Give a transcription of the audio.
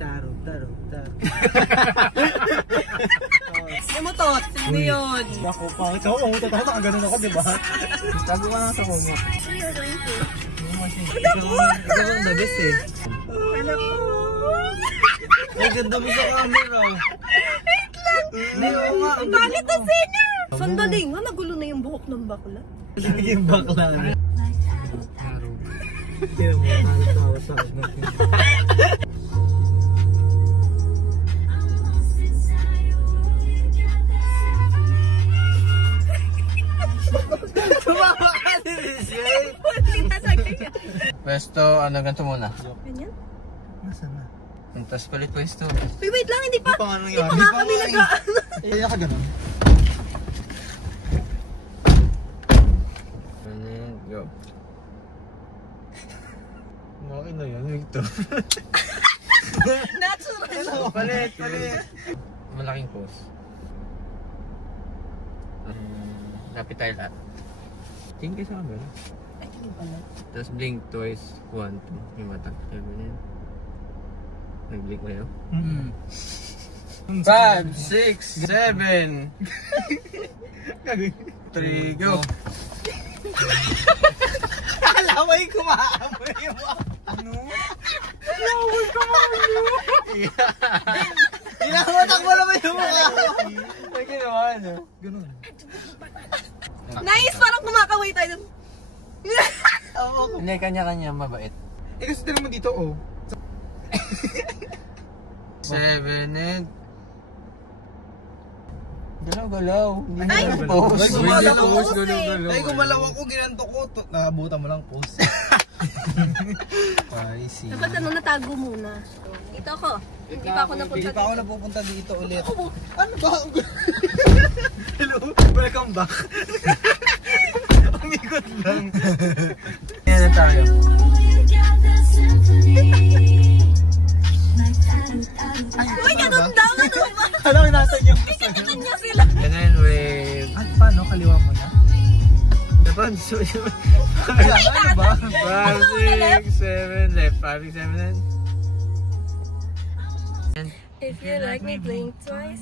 Taro. Sige mo to, sino yun? Ako pa. Ikaw, tatawa ka ganun ako, diba? Tago ka lang sa kumo. Ikaw ang the best eh. Anak ko. Ay, ganda mo sa camera. Wait lang. Hindi, oo nga. Bakit na senior? Sandali nga, nagulo na yung buhok ng bakla. Yung bakla. Hindi mo, nakatawa sa akin. Tumawa ka din siya. Pwesto, ano ganito muna? Ganyan? Nasaan na? Tapos palit pwesto. Wait lang, hindi pa. Hindi Hindi pa nga kami nag-ano. Kaya ka ganun. Go. Okay na yan, Victor. Natural. Palit. Malaking pose. Lapit tayo lahat. Tingin kayo sa camera. Ay, hindi pala. Tapos blink twice. 1, 2. Yung mata. Ganyan. Nag-blink kayo. 5, 6, 7. 3, go. Alaway ko maamoy mo. Ano? Alaway ko maamoy. Ginawatak mo naman yung mukha. Ay, ginawa, no? Ganun. Nice, parang kumakaway tayo dun. Oo. Hindi, kanya-kanya mabait. Eh kasi din naman dito, oh. 7 and... Galaw. Ay! Pose. Ay, gumalaw Pose, ako, galaw. Ay, gumalaw ako, ginanto ko. Nakabutan mo lang pose. I see. Dapat ano, natago muna. Dito ako. Hindi pa ako napunta Hindi pa ako dito. napupunta dito ulit. Oo. Ano ba? Hello, welcome back. Umikot lang. Yan na tayo. Uy, ganun daw! Ano ba? Alam mo, nasan yung Kanya sila. And then wave. At paano? Kaliwa mo na? Dapat, so yun. Ano ba? 5, 6, 7, left. 5, 6, 7, and... If you like me, blink twice.